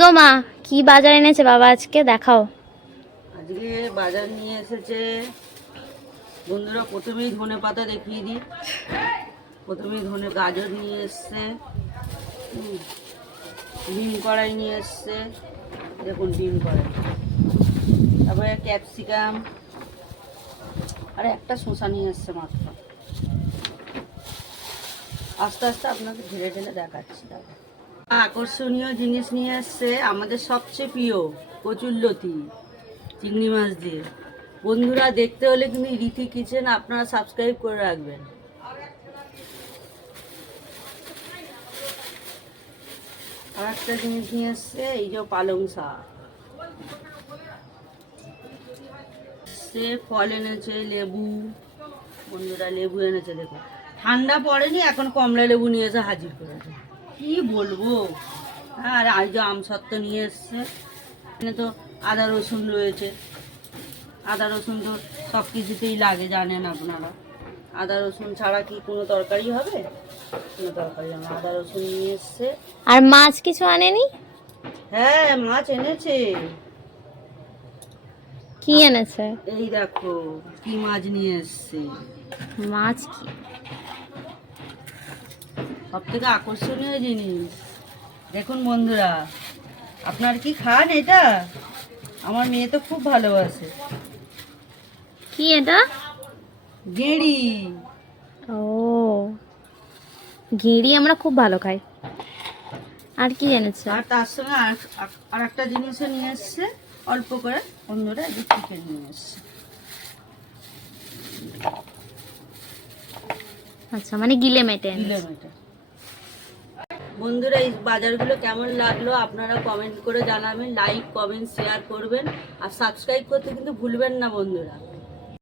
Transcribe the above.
গো মা, কি বাজার এনেছে বাবা আজকে দেখাও। আজকে বাজার নিয়ে এসেছে বন্ধুরা। প্রথমেই ধনে পাতা দেখিয়ে দিই। প্রথমেই গাজর নিয়ে এসছে, ডিম কড়াই নিয়ে এসছে, দেখুন ডিম কড়াই, তারপরে ক্যাপসিকাম, আর একটা শসা নিয়ে এসছে মাত্র। আস্তে আস্তে আপনাকে ঢেলে ঢেলে দেখাচ্ছি। তারপর আকর্ষণীয় জিনিস নিয়ে এসছে আমাদের সবচেয়ে প্রিয় কচুরলতি চিংড়ি মাছ দিয়ে। বন্ধুরা দেখতে হলে কিন্তু রীতি কিচেন আপনারা সাবস্ক্রাইব করে রাখবেন। আর একটা জিনিস নিয়ে এসছে, এই যে পালং শাক। সে ফল এনেছে, লেবু। বন্ধুরা লেবু এনেছে, দেখো ঠান্ডা পড়েনি এখন কমলা লেবু নিয়ে এসে হাজির করেছে। কি বলবো। হ্যাঁ, আর এই যে আমসত্ত্ব নিয়ে এসছে। এখানে তো আদা রসুন রয়েছে। আদা রসুন তো সব কিছুতেই লাগে, জানেন আপনারা। আদা রসুন ছাড়া কি কোনো তরকারি হবে? কোনো তরকারি হবে না। আদা রসুন নিয়ে এসছে। আর মাছ কিছু আনেনি? হ্যাঁ, মাছ এনেছে। কি এনেছে? এই দেখো কি মাছ নিয়ে এসছে। মাছ কি? সব থেকে আকর্ষণীয় জিনিস দেখুন বন্ধুরা। আপনার কি খান এটা? আমার মেয়ে তো খুব ভালোবাসে। কি এটা? গেঁড়ি। ও, ঘেড়ি আমরা খুব ভালো খাই। আর কি এনেছে? আর তার সঙ্গে আর একটা জিনিসও নিয়ে এসছে অল্প করে। বন্ধুরা এই যে চিকেন নিয়ে এসছে। আচ্ছা, মানে গিলে মেটে এনেছে। কিলোমিটার। বন্ধুরা এই বাজারগুলো কেমন লাগলো আপনারা কমেন্ট করে জানাবেন, লাইক কমেন্ট শেয়ার করবেন, আর সাবস্ক্রাইব করতে কিন্তু ভুলবেন না বন্ধুরা।